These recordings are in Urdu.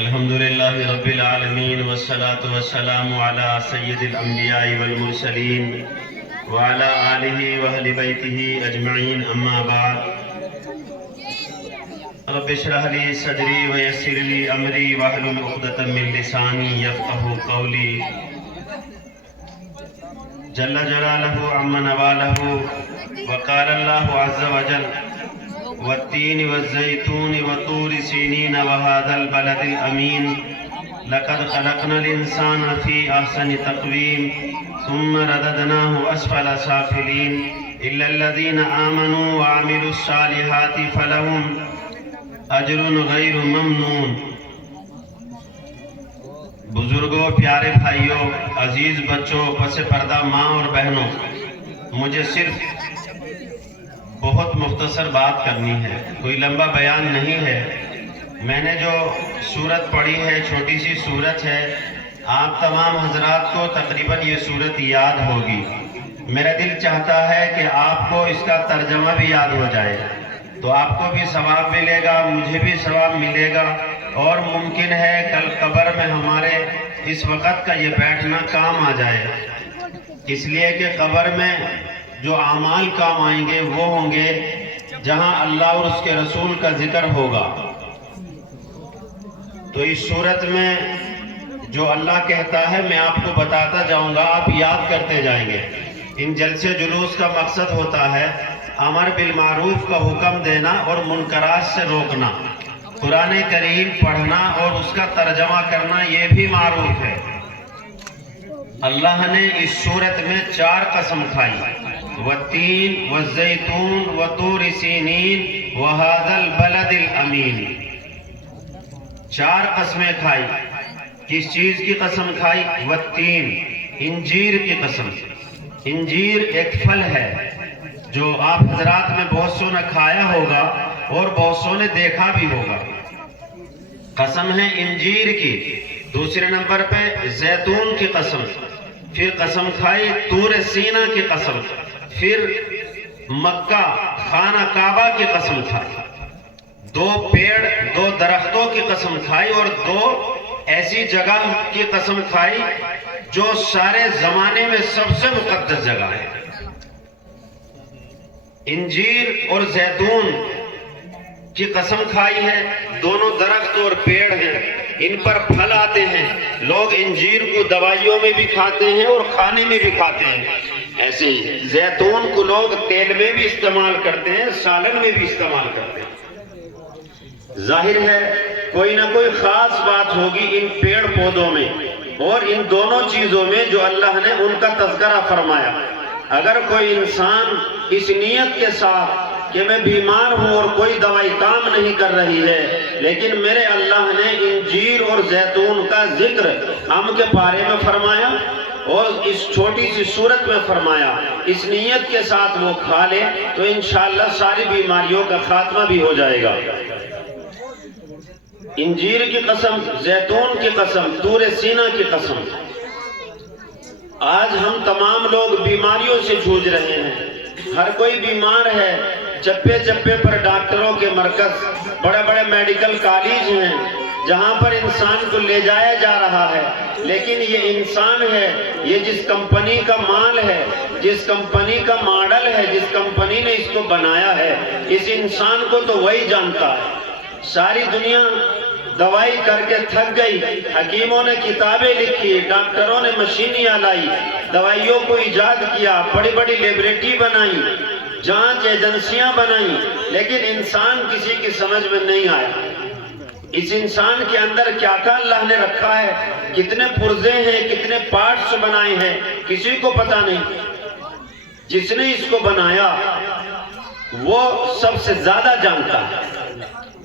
الحمد للہ رب العالمین والصلاة والسلام علی سید الانبیاء والمرسلین وعلی آلہ واہل بیتہ اجمعین، اما بعد۔ رب اشرح لی صدری ویسر لی امری واحلل عقدۃ من لسانی یفقہوا قولی۔ جل جلالہ عم نوالہ، وقال اللہ عز وجل: والتین والزیتون وطور سینین وهذا البلد الامین لقد خلقنا الانسان فی احسن تقویم ثم رددناه اسفل سافلین الا الذین آمنوا وعملوا الصالحات فلهم اجر غیر ممنون۔ بزرگوں، پیارے بھائیوں، عزیز بچوں، پس پردہ ماں اور بہنوں، مجھے صرف بہت مختصر بات کرنی ہے، کوئی لمبا بیان نہیں ہے۔ میں نے جو سورت پڑھی ہے، چھوٹی سی سورت ہے، آپ تمام حضرات کو تقریباً یہ سورت یاد ہوگی۔ میرا دل چاہتا ہے کہ آپ کو اس کا ترجمہ بھی یاد ہو جائے، تو آپ کو بھی ثواب ملے گا، مجھے بھی ثواب ملے گا، اور ممکن ہے کل قبر میں ہمارے اس وقت کا یہ بیٹھنا کام آ جائے، اس لیے کہ قبر میں جو اعمال کام آئیں گے وہ ہوں گے جہاں اللہ اور اس کے رسول کا ذکر ہوگا۔ تو اس صورت میں جو اللہ کہتا ہے میں آپ کو بتاتا جاؤں گا، آپ یاد کرتے جائیں گے۔ ان جلسے جلوس کا مقصد ہوتا ہے امر بالمعروف کا حکم دینا اور منکرات سے روکنا، قرآن کریم پڑھنا اور اس کا ترجمہ کرنا، یہ بھی معروف ہے۔ اللہ نے اس صورت میں 4 قسم کھائی: والتین والزیتون وطور سینین وهذا البلد الامین۔ 4 قسمیں کھائی۔ کس چیز کی قسم کھائی؟ والتین، انجیر کی قسم۔ انجیر ایک پھل ہے جو آپ حضرات میں بہت سو نے کھایا ہوگا اور بہت سو نے دیکھا بھی ہوگا۔ قسم ہے انجیر کی۔ دوسرے نمبر پہ زیتون کی قسم، پھر قسم کھائی طور سینا کی قسم، پھر مکہ خانہ کعبہ کی قسم کھائی، 2 پیڑ 2 درختوں کی قسم کھائی، اور 2 ایسی جگہ کی قسم کھائی جو سارے زمانے میں سب سے مقدس جگہ ہے۔ انجیر اور زیتون کی قسم کھائی ہے، دونوں درخت اور پیڑ ہیں، ان پر پھل آتے ہیں۔ لوگ انجیر کو دوائیوں میں بھی کھاتے ہیں اور کھانے میں بھی کھاتے ہیں، ایسے ہی زیتون کو لوگ تیل میں بھی استعمال کرتے ہیں، سالن میں بھی استعمال کرتے ہیں۔ ظاہر ہے کوئی نہ کوئی خاص بات ہوگی ان پیڑ پودوں میں اور ان دونوں چیزوں میں جو اللہ نے ان کا تذکرہ فرمایا۔ اگر کوئی انسان اس نیت کے ساتھ کہ میں بیمار ہوں اور کوئی دوائی کام نہیں کر رہی ہے، لیکن میرے اللہ نے انجیر اور زیتون کا ذکر ہم کے بارے میں فرمایا اور اس چھوٹی سی صورت میں فرمایا، اس نیت کے ساتھ وہ کھا لے تو انشاءاللہ ساری بیماریوں کا خاتمہ بھی ہو جائے گا۔ انجیر کی قسم، زیتون کی قسم، طور سینا کی قسم۔ آج ہم تمام لوگ بیماریوں سے جھوج رہے ہیں، ہر کوئی بیمار ہے۔ چپے چپے پر ڈاکٹروں کے مرکز، بڑے بڑے میڈیکل کالج ہیں جہاں پر انسان کو لے جایا جا رہا ہے، لیکن یہ انسان ہے، یہ جس کمپنی کا مال ہے، جس کمپنی کا ماڈل ہے، جس کمپنی نے اس کو بنایا ہے، اس انسان کو تو وہی جانتا ہے۔ ساری دنیا دوائی کر کے تھک گئی، حکیموں نے کتابیں لکھی، ڈاکٹروں نے مشینیاں لائی، دوائیوں کو ایجاد کیا، بڑی بڑی لیبریٹری بنائی، جانچ ایجنسیاں بنائیں، لیکن انسان کسی کی سمجھ میں نہیں آیا۔ اس انسان کے اندر کیا کیا اللہ نے رکھا ہے، کتنے پرزے ہیں، کتنے پارٹس بنائے ہیں، کسی کو پتہ نہیں۔ جس نے اس کو بنایا وہ سب سے زیادہ جانتا ہے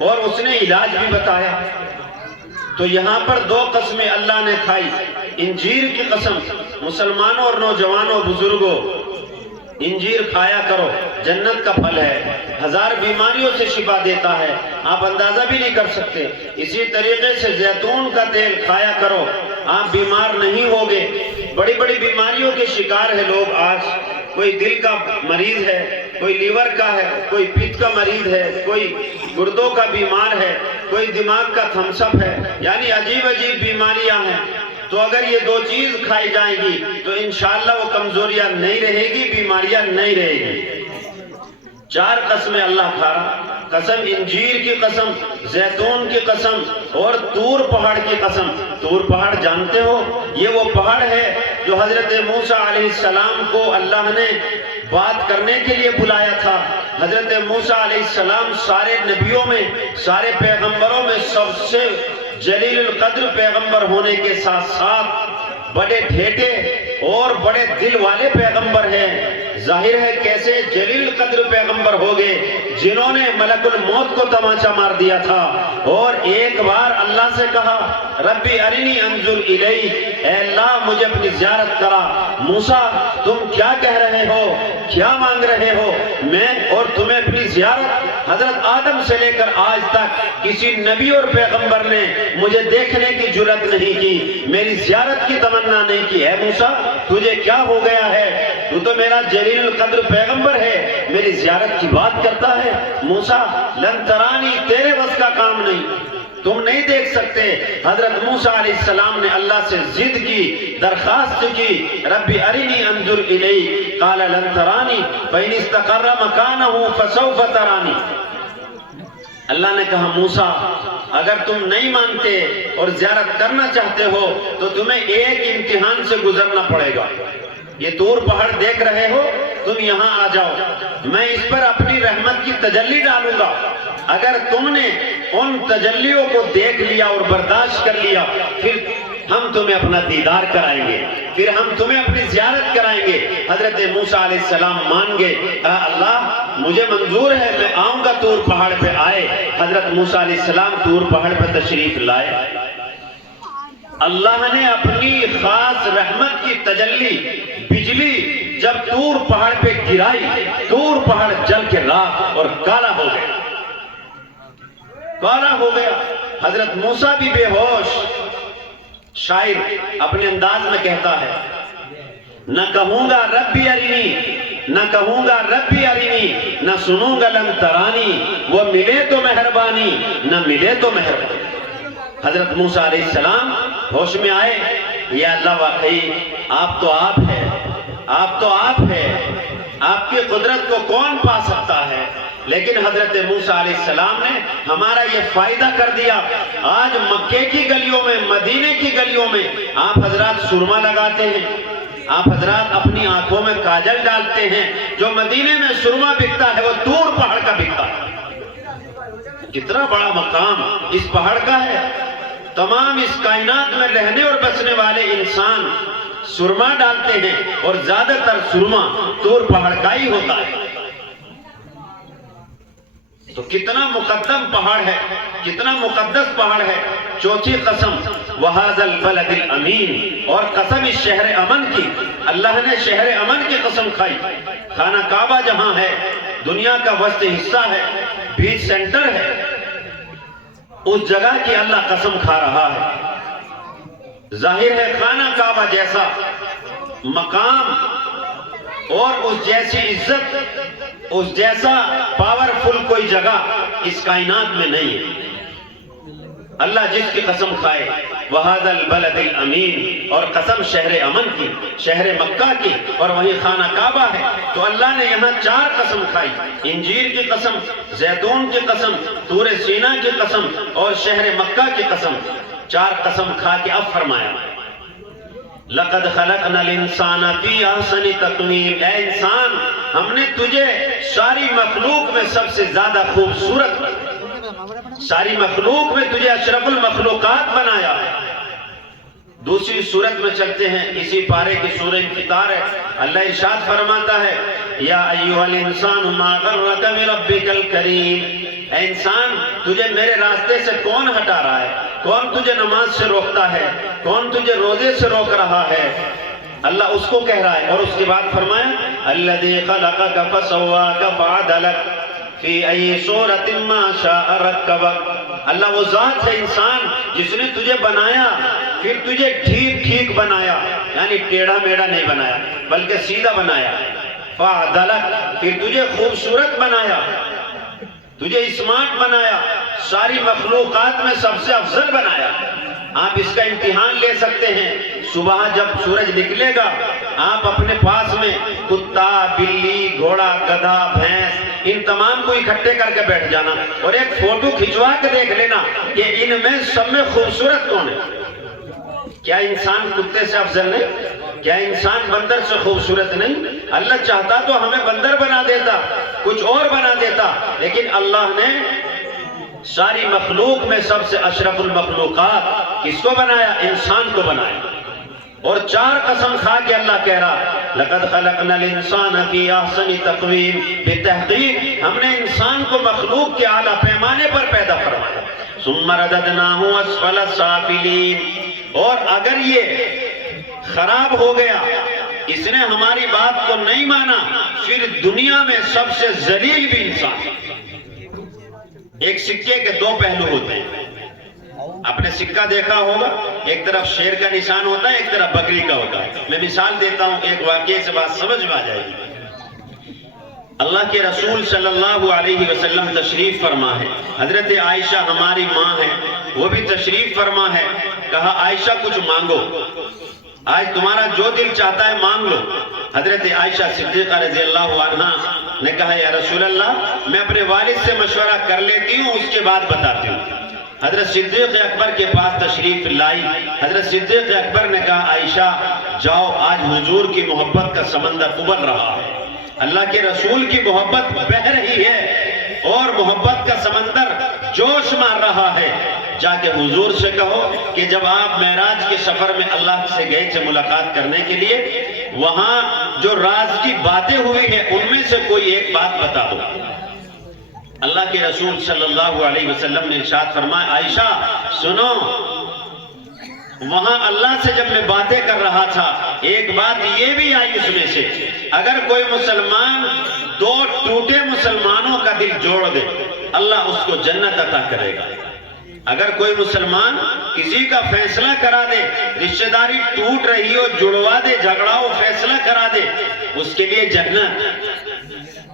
اور اس نے علاج بھی بتایا۔ تو یہاں پر 2 قسمیں اللہ نے کھائی۔ انجیر کی قسم، مسلمانوں اور نوجوانوں، بزرگوں، انجیر کھایا کرو، جنت کا پھل ہے، 1000 بیماریوں سے شفا دیتا ہے، آپ اندازہ بھی نہیں کر سکتے۔ اسی طریقے سے زیتون کا تیل کھایا کرو، آپ بیمار نہیں ہوگے۔ بڑی بڑی بیماریوں کے شکار ہیں لوگ آج، کوئی دل کا مریض ہے، کوئی لیور کا ہے، کوئی پیٹ کا مریض ہے، کوئی گردوں کا بیمار ہے، کوئی دماغ کا تھمس اپ ہے، یعنی عجیب عجیب بیماریاں ہیں، تو اگر یہ دو چیز کھائی جائیں گی تو انشاءاللہ وہ کمزوریاں نہیں رہے گی، بیماریاں نہیں رہے گی۔ 4 قسمیں اللہ کھا رہا، قسم انجیر کی قسم، زیتون کی قسم اور طور پہاڑ کی قسم۔ طور پہاڑ جانتے ہو، یہ وہ پہاڑ ہے جو حضرت موسیٰ علیہ السلام کو اللہ نے بات کرنے کے لیے بلایا تھا۔ حضرت موسیٰ علیہ السلام سارے نبیوں میں، سارے پیغمبروں میں سب سے جلیل القدر پیغمبر ہونے کے ساتھ ساتھ بڑے ڈھیٹے اور بڑے دل والے پیغمبر ہیں۔ ظاہر ہے کیسے جلیل قدر پیغمبر ہو گئے جنہوں نے ملک الموت کو تماچا مار دیا تھا اور ایک بار اللہ سے کہا ربی ارنی انظر الیک، اے اللہ مجھے اپنی زیارت کرا۔ موسیٰ تم کیا کہہ رہے ہو، کیا مانگ رہے ہو؟ میں اور تمہیں اپنی زیارت، حضرت آدم سے لے کر آج تک کسی نبی اور پیغمبر نے مجھے دیکھنے کی جرات نہیں کی، میری زیارت کی تمنا نہیں کی۔ اے موسیٰ تجھے کیا ہو گیا ہے؟ تو تو میرا جلیل القدر پیغمبر ہے، میری زیارت کی بات کرتا ہے۔ موسیٰ لن ترانی، تیرے بس کا کام نہیں، تم نہیں دیکھ سکتے۔ حضرت موسیٰ علیہ السلام نے اللہ سے ضد کی، درخواست کی ربی ارنی انظر الیک، قال لن ترانی فإن استقر مکانہ فسوف ترانی۔ اللہ نے کہا موسیٰ اگر تم نہیں مانتے اور زیارت کرنا چاہتے ہو تو تمہیں ایک امتحان سے گزرنا پڑے گا۔ یہ طور پہاڑ دیکھ رہے ہو، تم یہاں آ جاؤ، میں اس پر اپنی رحمت کی تجلی ڈالوں گا۔ اگر تم نے ان تجلیوں کو دیکھ لیا اور برداشت کر لیا، پھر ہم تمہیں اپنا دیدار کرائیں گے، پھر ہم تمہیں اپنی زیارت کرائیں گے۔ حضرت موسیٰ علیہ السلام مان گئے، کہا اللہ مجھے منظور ہے، میں آؤں گا۔ طور پہاڑ پہ آئے، حضرت موسیٰ علیہ السلام طور پہاڑ پہ تشریف لائے۔ اللہ نے اپنی خاص رحمت کی تجلی، بجلی جب طور پہاڑ پہ گرائی، طور پہاڑ جل کے راکھ اور کالا ہو گیا، کالا ہو گیا۔ حضرت موسیٰ بھی بے ہوش۔ شاعر اپنے انداز میں کہتا ہے نہ کہوں گا ربی ارنی، نہ کہوں گا ربی ارنی، نہ سنوں گا لن ترانی، وہ ملے تو مہربانی، نہ ملے تو مہربانی۔ حضرت موسیٰ علیہ السلام ہوش میں آئے، یا اللہ واقعی آپ تو آپ ہے، آپ تو آپ ہے، آپ کی قدرت کو کون پا سکتا ہے؟ لیکن حضرت موسیٰ علیہ السلام نے ہمارا یہ فائدہ کر دیا۔ آج مکے کی گلیوں میں، مدینے کی گلیوں میں آپ حضرات سرما لگاتے ہیں، آپ حضرات اپنی آنکھوں میں کاجل ڈالتے ہیں۔ جو مدینے میں سرما بکتا ہے وہ طور پہاڑ کا بکتا ہے۔ کتنا بڑا مقام اس پہاڑ کا ہے۔ تمام اس کائنات میں رہنے اور بسنے والے انسان سرما ڈالتے ہیں اور زیادہ تر سرما طور پہاڑ کا ہی ہوتا ہے۔ تو کتنا مقدم پہاڑ ہے، کتنا مقدس پہاڑ ہے۔ چوتھی قسم وَهَذَا الْبَلَدِ الْأَمِينِ، اور قسم اس شہر امن کی۔ اللہ نے شہر امن کی قسم کھائی۔ خانہ کعبہ جہاں ہے، دنیا کا وسط حصہ ہے، بیچ سینٹر ہے، اس جگہ کی اللہ قسم کھا رہا ہے۔ ظاہر ہے خانہ کعبہ جیسا مقام اور اس جیسی عزت، اس جیسا پاورفل کوئی جگہ اس کائنات میں نہیں ہے۔ اللہ جس کی قسم کھائے وَهَذَا الْبَلَدِ الْأَمِينِ، اور قسم شہر امن کی، شہر مکہ کی، اور وہی خانہ کعبہ ہے، تو اللہ نے یہاں 4 قسم کھائی۔ انجیر کی قسم، زیتون کی قسم، طور سینا کی قسم اور شہر مکہ کی قسم۔ 4 قسم کھا کے اب فرمایا لَقَدْ خَلَقْنَا الْإِنسَانَ فِي أَحْسَنِ تَقْوِيمٍ، اے انسان ہم نے تجھے ساری مخلوق میں سب سے زیادہ خوبصورت، ساری مخلوق میں تجھے اشرف المخلوقات بنایا ہے۔ دوسری صورت میں چلتے ہیں، اسی پارے کی سورہ انفطار ہے۔ اللہ ارشاد فرماتا ہے یا ایھا الانسان ما غرک بربک الکریم، اے انسان تجھے میرے راستے سے کون ہٹا رہا ہے؟ کون تجھے نماز سے روکتا ہے؟ کون تجھے روزے سے روک رہا ہے؟ اللہ اس کو کہہ رہا ہے، اور اس کے بعد فرمایا الذی خلقک فسواک فعدلک فی ای صورت ما شاء رکبک۔ اللہ وہ ذات ہے انسان جس نے تجھے بنایا، پھر تجھے ٹھیک ٹھیک بنایا، یعنی ٹیڑھا میڑھا نہیں بنایا بلکہ سیدھا بنایا۔ فعدلک، پھر تجھے خوبصورت بنایا، تجھے اسمارٹ بنایا۔ ساری مخلوقات میں سب سے افضل بنایا۔ آپ اس کا امتحان لے سکتے ہیں، صبح جب سورج نکلے گا آپ اپنے پاس میں کتا، بلی، گھوڑا، گدھا، بھینس ان تمام کو اکٹھے کر کے بیٹھ جانا اور ایک فوٹو کھنچوا کے دیکھ لینا کہ ان میں سب میں خوبصورت کون ہے۔ کیا انسان کتے سے افضل نہیں؟ کیا انسان بندر سے خوبصورت نہیں؟ اللہ چاہتا تو ہمیں بندر بنا دیتا، کچھ اور بنا دیتا، لیکن اللہ نے ساری مخلوق میں سب سے اشرف المخلوقات کس کو بنایا؟ انسان کو بنایا۔ اور 4 قسم کھا کے اللہ کہہ رہا لَقَدْ خَلَقْنَا الْإِنسَانَ فِي أَحْسَنِ تَقْوِيمٍ، بتحقیق ہم نے انسان کو مخلوق کے اعلیٰ پیمانے پر پیدا فرمایا۔ ثُمَّ رَدَدْنَاهُ أَسْفَلَ السَّافِلِينَ، اور اگر یہ خراب ہو گیا، اس نے ہماری بات کو نہیں مانا، پھر دنیا میں سب سے ذلیل بھی انسان۔ ایک سکے کے 2 پہلو ہوتے ہیں، آپ نے سکہ دیکھا ہوگا، ایک طرف شیر کا نشان ہوتا ہے، ایک طرف بکری کا ہوتا ہے۔ میں مثال دیتا ہوں، ایک واقعے سے بات سمجھ میں آ جائے گی۔ اللہ کے رسول صلی اللہ علیہ وسلم تشریف فرما ہے، حضرت عائشہ ہماری ماں ہے، وہ بھی تشریف فرما ہے۔ کہا عائشہ کچھ مانگو، آج تمہارا جو دل چاہتا ہے مانگ لو۔ حضرت عائشہ صدیقہ رضی اللہ عنہ نے کہا یا رسول اللہ میں اپنے والد سے مشورہ کر لیتی ہوں، اس کے بعد بتاتی ہوں۔ حضرت صدیق اکبر کے پاس تشریف لائی۔ حضرت صدیق اکبر نے کہا عائشہ جاؤ، آج حضور کی محبت کا سمندر ابل رہا ہے، اللہ کے رسول کی محبت بہہ رہی ہے اور محبت کا سمندر جوش مار رہا ہے۔ جا کے حضور سے کہو کہ جب آپ معراج کے سفر میں اللہ سے گئے تھے ملاقات کرنے کے لیے، وہاں جو راز کی باتیں ہوئی ہیں ان میں سے کوئی ایک بات بتا دو۔ اللہ کے رسول صلی اللہ علیہ وسلم نے ارشاد فرمایا عائشہ سنو، وہاں اللہ سے جب میں باتیں کر رہا تھا ایک بات یہ بھی آئی اس میں سے، اگر کوئی مسلمان 2 ٹوٹے مسلمانوں کا دل جوڑ دے اللہ اس کو جنت عطا کرے گا۔ اگر کوئی مسلمان کسی کا فیصلہ کرا دے، رشتہ داری ٹوٹ رہی ہو جڑوا دے، جھگڑا ہو فیصلہ کرا دے، اس کے لیے جنت۔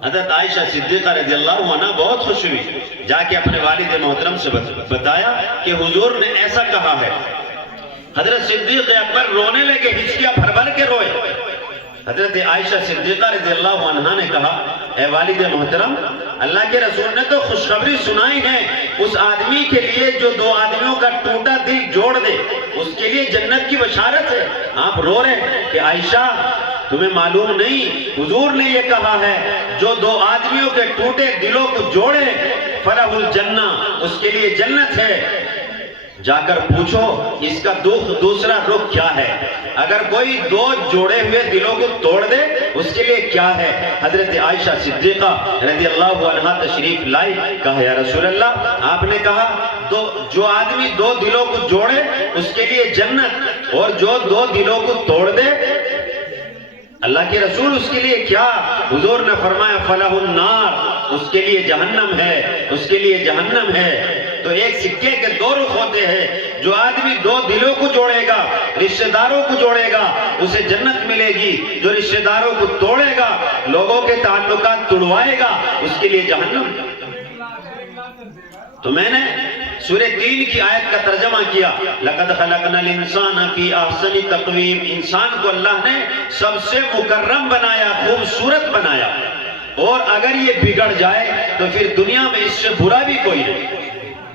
حضرت عائشہ صدیقہ رضی اللہ عنہ بہت خوش ہوئی، جا کے اپنے والد محترم سے بتایا کہ حضور نے ایسا کہا ہے۔ حضرت صدیق اکبر رونے لگے، ہچکیاں بھر بھر کے روئے۔ حضرت عائشہ صدیقہ رضی اللہ عنہ نے کہا اے والد محترم، اللہ کے رسول نے تو خوشخبری سنائی ہے اس آدمی کے لیے جو 2 آدمیوں کا ٹوٹا دل جوڑ دے، اس کے لیے جنت کی بشارت ہے۔ آپ رو رہے ہیں کہ عائشہ تمہیں معلوم نہیں، حضور نے یہ کہا ہے جو 2 آدمیوں کے ٹوٹے دلوں کو جوڑے فلہ الجنہ، اس کے لیے جنت ہے۔ جا کر پوچھو اس کا دوسرا رخ کیا ہے، اگر کوئی 2 جوڑے ہوئے دلوں کو توڑ دے اس کے لیے کیا ہے۔ حضرت عائشہ صدیقہ رضی اللہ عنہ تشریف لائی، کہا یا رسول اللہ آپ نے کہا جو آدمی 2 دلوں کو جوڑے اس کے لیے جنت، اور جو 2 دلوں کو توڑ دے اللہ کے رسول اس کے لیے کیا؟ حضور نے فرمایا فلہ النار، اس کے لیے جہنم ہے، اس کے لیے جہنم ہے۔ تو ایک سکے کے 2 رخ ہوتے ہیں، جو آدمی 2 دلوں کو جوڑے گا، رشتہ داروں کو جوڑے گا اسے جنت ملے گی، جو رشتہ داروں کو توڑے گا، لوگوں کے تعلقات توڑوائے گا، اس کے لیے جہنم۔ تو میں نے سورہ 3 کی آیت کا ترجمہ کیا لَقَدْ خَلَقْنَا الْإِنسَانَ فِي أَحْسَنِ تَقْوِيمٍ، انسان کو اللہ نے سب سے مکرم بنایا، خوبصورت بنایا، اور اگر یہ بگڑ جائے تو پھر دنیا میں اس سے برا بھی کوئی نہیں۔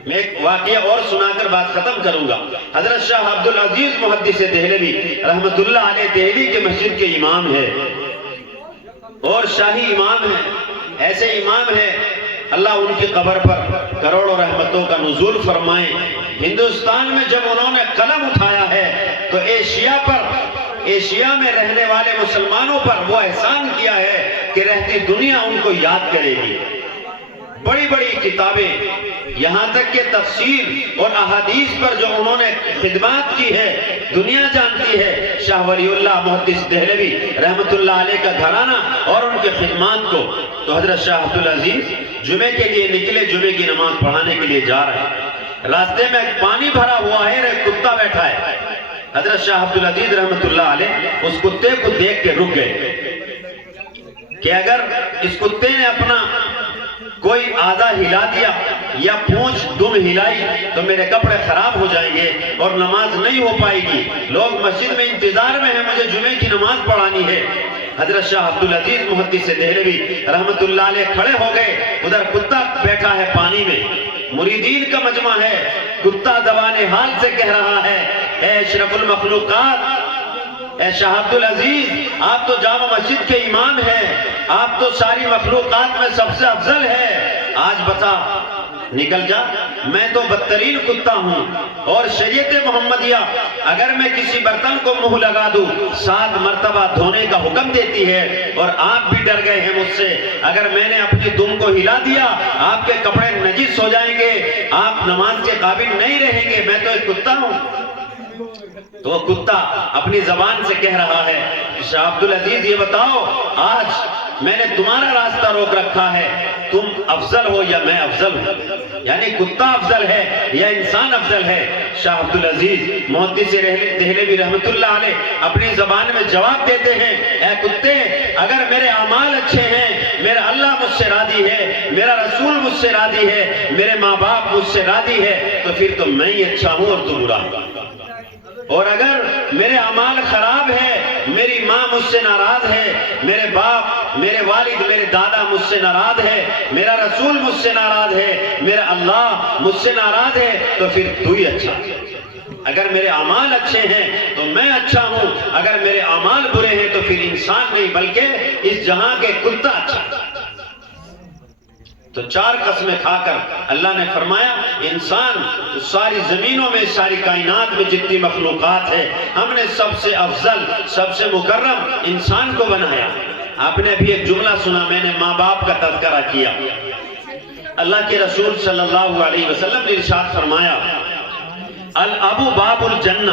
میں ایک واقعہ اور سنا کر بات ختم کروں گا۔ حضرت شاہ عبدالعزیز محدث دہلوی رحمت اللہ علیہ دہلی کے مسجد کے امام ہے اور شاہی امام ہے، ایسے امام ہے اللہ ان کی قبر پر کروڑوں رحمتوں کا نزول فرمائیں۔ ہندوستان میں جب انہوں نے قلم اٹھایا ہے تو ایشیا میں رہنے والے مسلمانوں پر وہ احسان کیا ہے کہ رہتی دنیا ان کو یاد کرے گی۔ بڑی بڑی کتابیں، یہاں تک کہ تفسیر اور احادیث پر جو انہوں نے خدمات کی ہے دنیا جانتی ہے۔ شاہ ولی اللہ محدث دہلوی رحمت اللہ علیہ کا گھرانہ اور ان کے خدمات کو۔ تو حضرت شاہ عبدالعزیز جمعے کے لیے نکلے، جمعے کی نماز پڑھانے کے لیے جا رہے ہیں، راستے میں پانی بھرا ہوا ہے، ایک کتا بیٹھا ہے۔ حضرت شاہ عبدالعزیز رحمت اللہ علیہ اس کتے کو دیکھ کے رک گئے کہ اگر اس کتے نے اپنا کوئی آدھا ہلا دیا یا پونچھ دم ہلائی تو میرے کپڑے خراب ہو جائیں گے اور نماز نہیں ہو پائے گی. لوگ مسجد میں انتظار میں ہیں مجھے جمعے کی نماز پڑھانی ہے. حضرت شاہ عبدالعزیز محدث دہلوی رحمت اللہ علیہ کھڑے ہو گئے. ادھر کتا بیٹھا ہے پانی میں, مریدین کا مجمع ہے. کتا زبان حال سے کہہ رہا ہے, اے اشرف المخلوقات, اے شاہ عبدالعزیز, آپ تو جامع مسجد کے امام ہیں, آپ تو ساری مخلوقات میں سب سے افضل ہے. آج بتا, نکل جا, میں تو بدترین کتا ہوں. اور شریعت محمدیہ اگر میں کسی برتن کو منہ لگا دوں 7 مرتبہ دھونے کا حکم دیتی ہے. اور آپ بھی ڈر گئے ہیں مجھ سے, اگر میں نے اپنی دم کو ہلا دیا آپ کے کپڑے نجس ہو جائیں گے, آپ نماز کے قابل نہیں رہیں گے, میں تو ایک کتا ہوں. تو وہ کتا اپنی زبان سے کہہ رہا ہے, شاہ عبدالعزیز یہ بتاؤ, آج میں نے تمہارا راستہ روک رکھا ہے, تم افضل ہو یا میں افضل ہوں؟ یعنی کتا افضل ہے یا انسان افضل ہے؟ شاہ عبدالعزیز محدث دہلوی رحمت اللہ علیہ اپنی زبان میں جواب دیتے ہیں, اے کتے, اگر میرے اعمال اچھے ہیں, میرا اللہ مجھ سے راضی ہے, میرا رسول مجھ سے راضی ہے, میرے ماں باپ مجھ سے راضی ہے, تو پھر تو میں ہی اچھا ہوں اور تو برا ہوں. اور اگر میرے اعمال خراب ہے, میری ماں مجھ سے ناراض ہے, میرے باپ, میرے والد, میرے دادا مجھ سے ناراض ہے, میرا رسول مجھ سے ناراض ہے, میرا اللہ مجھ سے ناراض ہے, تو پھر تو ہی اچھا. اگر میرے اعمال اچھے ہیں تو میں اچھا ہوں, اگر میرے اعمال برے ہیں تو پھر انسان نہیں بلکہ اس جہاں کے کتا اچھا. تو 4 قسمیں کھا کر اللہ نے فرمایا, انسان ساری زمینوں میں, ساری کائنات میں جتنی مخلوقات ہے, ہم نے سب سے افضل, سب سے مکرم انسان کو بنایا. آپ نے ابھی ایک جملہ سنا, میں نے ماں باپ کا تذکرہ کیا. اللہ کے رسول صلی اللہ علیہ وسلم نے ارشاد فرمایا, الابو باب الجنہ,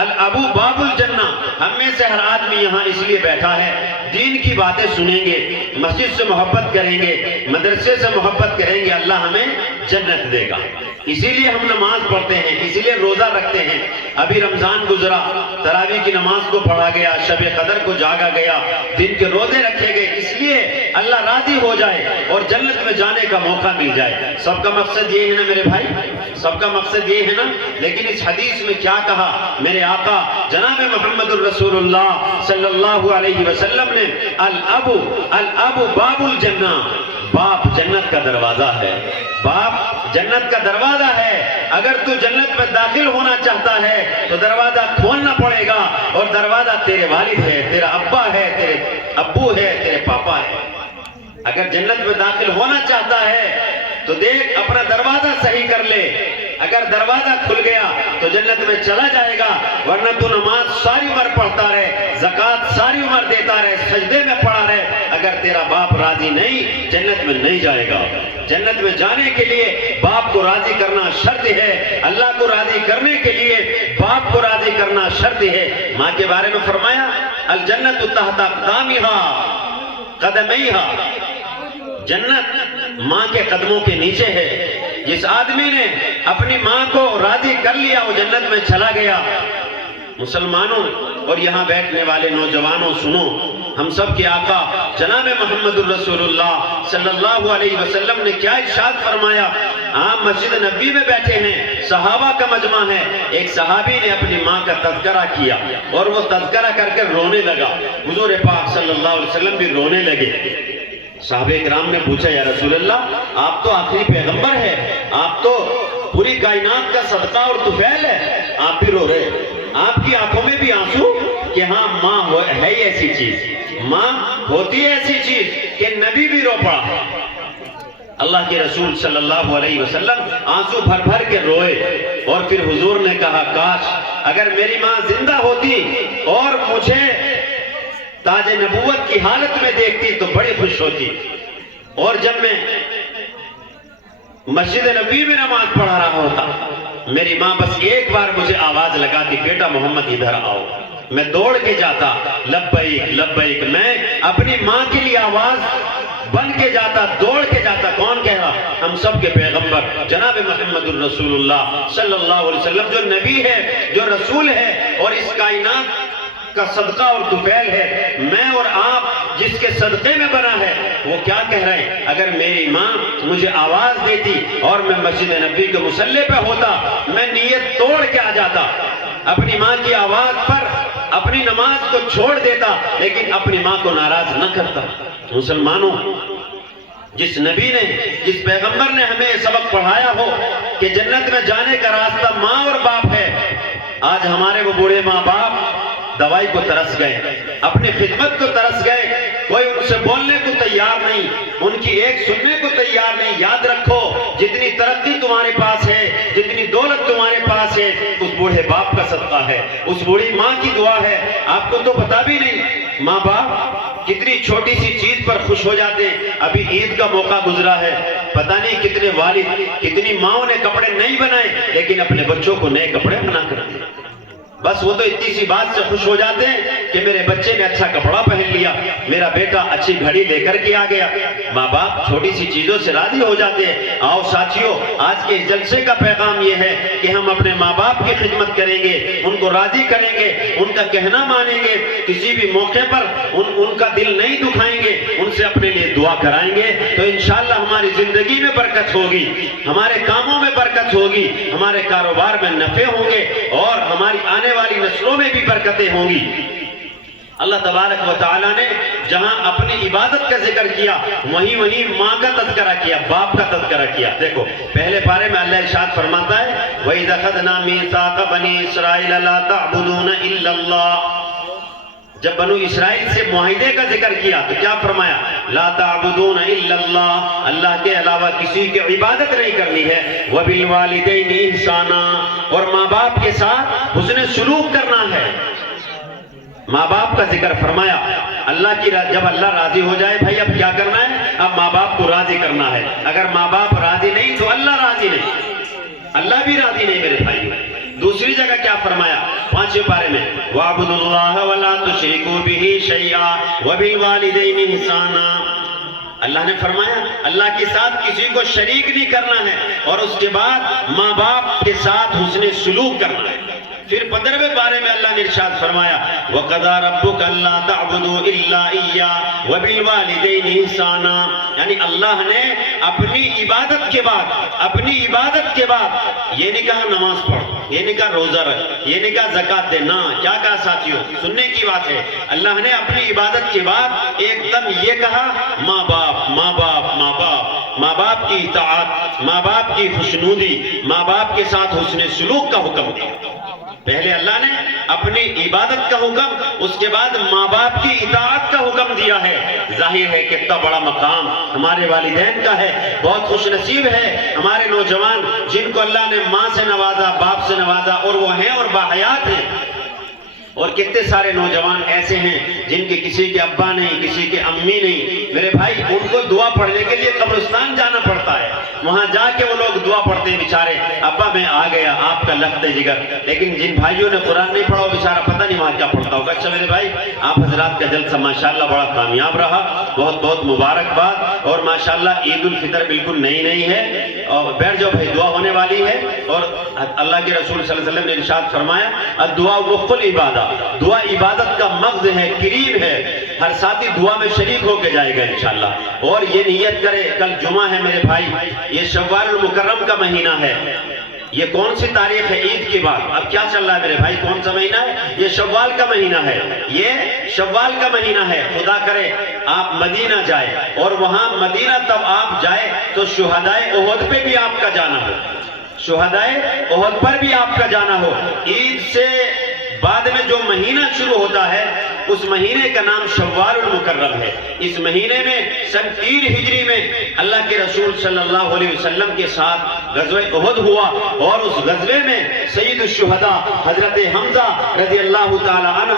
الابو باب الجنہ. ہم میں سے ہر آدمی یہاں اس لیے بیٹھا ہے, دین کی باتیں سنیں گے, مسجد سے محبت کریں گے, مدرسے سے محبت کریں گے, اللہ ہمیں جنت دے گا. اسی لیے ہم نماز پڑھتے ہیں, اسی لیے روزہ رکھتے ہیں. ابھی رمضان گزرا, تراویح کی نماز کو پڑھا گیا, شب قدر کو جاگا گیا, دن کے روزے رکھے گئے, اس لیے اللہ راضی ہو جائے اور جنت میں جانے کا موقع مل جائے. سب کا مقصد یہ ہے نا میرے بھائی, سب کا مقصد یہ ہے نا. لیکن اس حدیث میں کیا کہا میرے آقا جناب محمد الرسول اللہ صلی اللہ علیہ وسلم نے, الابو باب الجنہ, باپ جنت کا دروازہ ہے, باپ جنت کا دروازہ ہے. اگر تو جنت میں داخل ہونا چاہتا ہے تو دروازہ کھولنا پڑے گا, اور دروازہ تیرے والد ہے, تیرا ابا ہے, تیرے ابو ہے, تیرے پاپا ہے. اگر جنت میں داخل ہونا چاہتا ہے تو دیکھ اپنا دروازہ صحیح کر لے. اگر دروازہ کھل گیا تو جنت میں چلا جائے گا, ورنہ تو نماز ساری عمر پڑھتا رہے, زکوٰۃ ساری عمر دیتا رہے, سجدے میں پڑا رہے, اگر تیرا باپ راضی نہیں جنت میں نہیں جائے گا. جنت میں جانے کے لیے باپ کو راضی کرنا شرط ہے, اللہ کو راضی کرنے کے لیے باپ کو راضی کرنا شرط ہے. ماں کے بارے میں فرمایا, الجنت تحت اقدامہا قدمیہا, جنت ماں کے قدموں کے نیچے ہے. جس آدمی نے اپنی ماں کو راضی کر لیا وہ جنت میں چلا گیا. مسلمانوں اور یہاں بیٹھنے والے نوجوانوں سنو, ہم سب کے آقا جناب محمد الرسول اللہ صلی اللہ علیہ وسلم نے کیا ارشاد فرمایا. ہم مسجد نبی میں بیٹھے ہیں, صحابہ کا مجمع ہے, ایک صحابی نے اپنی ماں کا تذکرہ کیا اور وہ تذکرہ کر کے رونے لگا. حضور پاک صلی اللہ علیہ وسلم بھی رونے لگے. صحابہ کرام نے پوچھا, یا رسول اللہ, آپ تو آخری پیغمبر ہے, آپ تو پوری کائنات کا صدقہ اور طفیل ہے, آپ بھی رو رہے, آپ کی آنکھوں میں بھی آنسو کہ ہاں ماں ہے ایسی چیز, ماں ہوتی ہے ایسی چیز کہ نبی بھی رو پڑا. اللہ کے رسول صلی اللہ علیہ وسلم آنسو بھر بھر کے روئے, اور پھر حضور نے کہا, کاش اگر میری ماں زندہ ہوتی اور مجھے تاج نبوت کی حالت میں دیکھتی تو بڑی خوش ہوتی. اور جب میں مسجد نبی میں نماز پڑھا رہا ہوتا, میری ماں بس ایک بار مجھے آواز لگاتی, بیٹا محمد ادھر آؤ, میں دوڑ کے جاتا, لبیک لبیک, میں اپنی ماں کے لیے آواز بن کے جاتا, دوڑ کے جاتا. کون کہہ رہا؟ ہم سب کے پیغمبر جناب محمد الرسول اللہ صلی اللہ علیہ وسلم, جو نبی ہے, جو رسول ہے, اور اس کائنات کا صدقہ اور طفیل ہے، میں اور آپ جس کے صدقے میں بنا ہے، وہ کیا کہہ رہے ہیں؟ اگر میری ماں مجھے آواز دیتی اور میں مسجد نبی کے مصلی پہ ہوتا، میں نیت توڑ کے آ جاتا، اپنی ماں کی آواز پر اپنی نماز کو چھوڑ دیتا، لیکن اپنی ماں کو ناراض نہ کرتا۔ مسلمانوں، جس نبی نے، جس پیغمبر نے ہمیں سبق پڑھایا ہو کہ جنت میں جانے کا راستہ ماں اور باپ ہے، آج ہمارے وہ بوڑھے ماں باپ دوائی کو ترس گئے، اپنی خدمت کو ترس گئے، کوئی ان سے بولنے کو تیار نہیں، ان کی ایک سننے کو تیار نہیں۔ یاد رکھو، جتنی ترقی تمہارے پاس ہے، جتنی دولت تمہارے پاس ہے، اس بوڑھے باپ کا صدقہ ہے، اس بوڑھی ماں کی دعا ہے۔ آپ کو تو پتا بھی نہیں، ماں باپ کتنی چھوٹی سی چیز پر خوش ہو جاتے ہیں۔ ابھی عید کا موقع گزرا ہے، پتہ نہیں کتنے والد، کتنی ماؤں نے کپڑے نہیں بنائے، لیکن اپنے بچوں کو نئے کپڑے بنا کر دیں۔ بس وہ تو اتنی سی بات سے خوش ہو جاتے ہیں کہ میرے بچے نے اچھا کپڑا پہن لیا، میرا بیٹا اچھی گھڑی لے کر کے آ گیا۔ ماں باپ چھوٹی سی چیزوں سے راضی ہو جاتے ہیں۔ آؤ ساتھیوں، آج کے جلسے کا پیغام یہ ہے کہ ہم اپنے ماں باپ کی خدمت کریں گے، ان کو راضی کریں گے، ان کا کہنا مانیں گے، کسی بھی موقع پر ان کا دل نہیں دکھائیں گے، ان سے اپنے لیے دعا کرائیں گے، تو انشاءاللہ ہماری زندگی میں برکت ہوگی، ہمارے کاموں میں برکت ہوگی، ہمارے کاروبار میں نفع ہوں گے، اور ہماری آنے والی نسلوں میں بھی برکتیں ہوں گی۔ اللہ تبارک و تعالیٰ نے جہاں اپنی عبادت کا ذکر کیا، وہیں ماں کا تذکرہ کیا، باپ کا تذکرہ کیا۔ دیکھو پہلے پارے میں اللہ ارشاد فرماتا ہے وَإِذْ أَخَذْنَا مِيثَاقَ بَنِي إِسْرَائِيلَ لَا تَعْبُدُونَ إِلَّا اللَّهَ۔ جب بنو اسرائیل سے معاہدے کا ذکر کیا تو کیا فرمایا؟ لا تعبدون الا اللہ، اللہ کے علاوہ کسی کی عبادت نہیں کرنی ہے۔ وبالوالدین احسانا، اور ماں باپ کے ساتھ حسن سلوک کرنا ہے۔ ماں باپ کا ذکر فرمایا، اللہ کی جب اللہ راضی ہو جائے، بھائی اب کیا کرنا ہے؟ اب ماں باپ کو راضی کرنا ہے۔ اگر ماں باپ راضی نہیں تو اللہ راضی نہیں، اللہ بھی راضی نہیں میرے بھائی۔ دوسری جگہ کیا فرمایا 5ویں پارے میں؟ وَاعْبُدُوا اللَّهَ وَلَا تُشْرِكُوا بِهِ شَيْئًا وَبِالْوَالِدَيْنِ إِحْسَانًا۔ اللہ نے فرمایا اللہ کے ساتھ کسی کو شریک نہیں کرنا ہے، اور اس کے بعد ماں باپ کے ساتھ حسن سلوک کرنا ہے۔ پھر 15ویں پارے میں اللہ نے ارشاد فرمایا وَقَضَىٰ رَبُّكَ أَلَّا تَعْبُدُوا إِلَّا إِيَّاهُ وَبِالْوَالِدَيْنِ إِحْسَانًا، یعنی اللہ نے اپنی عبادت کے بعد یہ نہیں کہا نماز پڑھ، یہ نہیں کہا روزہ رکھ، یہ نہیں کہا زکوٰۃ دے، نہ کیا کہا ساتھیوں؟ سننے کی بات ہے، اللہ نے اپنی عبادت کے بعد ایک دم یہ کہا ماں باپ، ماں باپ، ماں باپ، ماں باپ کی اطاعت، ماں باپ کی خوشنودی، ماں باپ کے ساتھ حسن سلوک کا حکم دیا۔ پہلے اللہ نے اپنی عبادت کا حکم، اس کے بعد ماں باپ کی اطاعت کا حکم دیا ہے۔ ظاہر ہے کتنا بڑا مقام ہمارے والدین کا ہے۔ بہت خوش نصیب ہے ہمارے نوجوان جن کو اللہ نے ماں سے نوازا، باپ سے نوازا، اور وہ ہیں اور باحیات ہیں۔ اور کتنے سارے نوجوان ایسے ہیں جن کے کسی کے ابا نہیں، کسی کے امی نہیں۔ میرے بھائی ان کو دعا پڑھنے کے لیے قبرستان جانا پڑتا ہے، وہاں جا کے وہ لوگ دعا پڑھتے ہیں بیچارے، ابا میں آ گیا آپ کا لخت جگر۔ لیکن جن بھائیوں نے قرآن نہیں پڑھا وہ بیچارہ پتہ نہیں وہاں کیا پڑھتا ہوگا۔ اچھا میرے بھائی، آپ حضرات کا جلسہ ماشاءاللہ بڑا کامیاب رہا، بہت بہت مبارکباد۔ اور ماشاءاللہ عید الفطر بالکل نئی ہے، اور بیٹھ جاؤ بھائی، دعا ہونے والی ہے۔ اور اللہ کے رسول صلی اللہ علیہ وسلم نے ارشاد فرمایا الدعاء مخ العبادہ، دعا عبادت کا مغز ہے، کریم ہے۔ ہر ساتھی دعا میں شریک ہو کے جائے گا انشاءاللہ۔ اور یہ نیت کرے، کل جمعہ ہے میرے بھائی، یہ شوال المکرم کا مہینہ ہے۔ یہ کون سی تاریخ ہے؟ عید کے بعد۔ اب کیا چل رہا ہے میرے بھائی؟ کون سا مہینہ ہے؟ یہ شوال کا مہینہ ہے، یہ شوال کا مہینہ ہے۔ خدا کرے آپ مدینہ جائے، اور وہاں مدینہ تب آپ جائے تو شہدائے احد پہ بھی آپ کا جانا ہو، شہدائے احد پر بھی آپ کا جانا ہو۔ عید سے بعد میں جو مہینہ شروع ہوتا ہے اس مہینے کا نام شوال المکرم ہے۔ اس مہینے میں سن 3 ہجری میں اللہ کے رسول صلی اللہ علیہ وسلم کے ساتھ غزوہ احد ہوا، اور اس غزوے میں سید الشہداء حضرت حمزہ رضی اللہ تعالی عنہ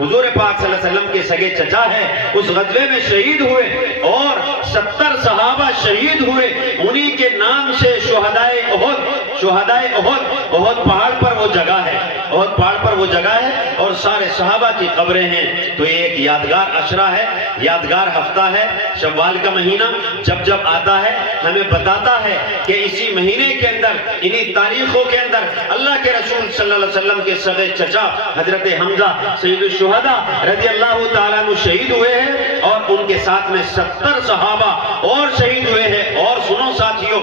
حضور پاک صلی اللہ علیہ وسلم کے سگے چچا ہے، اس غزوے میں شہید ہوئے، اور 70 صحابہ شہید ہوئے۔ انہی کے نام سے شہدائے احد، شہدائے احد، احد پہاڑ پر وہ جگہ ہے، اور پہاڑ پر وہ جگہ ہے اور سارے صحابہ کی قبریں ہیں. تو یہ ایک یادگار عشرہ ہے, یادگار ہفتہ ہے. شوال کا مہینہ جب جب آتا ہے ہمیں بتاتا ہے کہ اسی مہینے کے اندر, انہی تاریخوں کے اندر اللہ کے رسول صلی اللہ علیہ وسلم کے سگے چچا حضرت حمزہ سید الشہداء رضی اللہ تعالیٰ عنہ شہید ہوئے ہیں, اور ان کے ساتھ میں 70 صحابہ اور شہید ہوئے ہیں. اور سنو ساتھیو,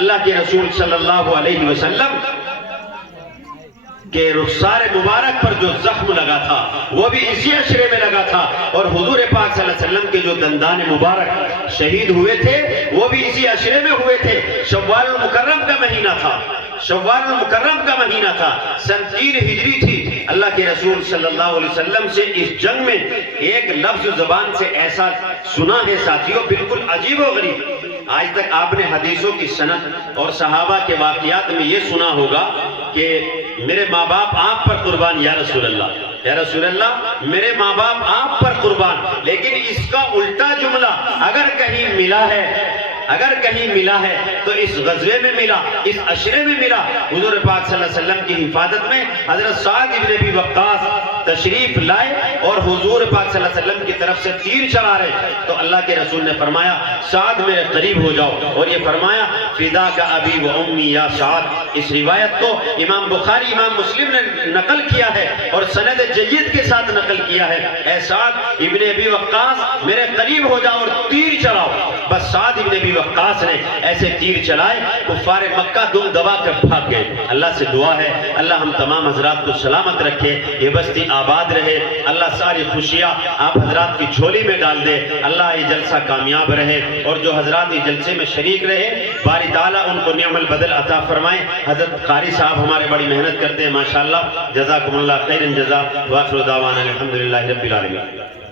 اللہ کے رسول صلی اللہ علیہ وسلم کہ رخسار مبارک پر جو زخم لگا تھا وہ بھی اسی عشرے میں لگا تھا, اور حضور پاک صلی اللہ علیہ وسلم کے جو دندان مبارک شہید ہوئے تھے وہ بھی اسی عشرے میں ہوئے تھے. شوال المکرم کا مہینہ تھا, شوال المکرم کا مہینہ تھا, سن 3 ہجری تھی. اللہ کے رسول صلی اللہ علیہ وسلم سے اس جنگ میں ایک لفظ زبان سے ایسا سنا ہے ساتھیوں, بالکل عجیب و غریب. آج تک آپ نے حدیثوں کی سند اور صحابہ کے واقعات میں یہ سنا ہوگا کہ میرے ماں باپ آپ پر قربان یا رسول اللہ, یا رسول اللہ میرے ماں باپ آپ پر قربان. لیکن اس کا الٹا جملہ اگر کہیں ملا ہے, اگر کہیں ملا ہے تو اس غزوے میں ملا, اس عشرے میں ملا. حضور پاک صلی اللہ علیہ وسلم کی حفاظت میں حضرت سعد ابن ابی وقاص تشریف لائے اور حضور پاک صلی اللہ علیہ وسلم کی طرف سے تیر چلا رہے, تو اللہ کے رسول نے فرمایا سعد میرے قریب ہو جاؤ, اور یہ فرمایا فدا کا ابی و امی یا سعد. اس روایت کو امام بخاری امام مسلم نے نقل کیا ہے اور سند جید کے ساتھ نقل کیا ہے. اے سعد ابن ابی وقاص میرے قریب ہو جاؤ اور تیر چلاؤ. بس سعد ابن ابی وقاص نے ایسے تیر چلائے, کفار مکہ دم دبا کر بھاگ گئے. اللہ سے دعا ہے اللہ ہم تمام حضرات کو سلامت رکھے, یہ بستی آباد رہے, اللہ ساری خوشیاں آپ حضرات کی جھولی میں ڈال دے, اللہ یہ جلسہ کامیاب رہے, اور جو حضرات یہ جلسے میں شریک رہے باری تعالیٰ ان کو نعم البدل عطا فرمائے. حضرت قاری صاحب ہمارے بڑی محنت کرتے ہیں ماشاءاللہ, جزاکم اللہ خیر جزا. وآخر دعوانا الحمدللہ رب العالمین.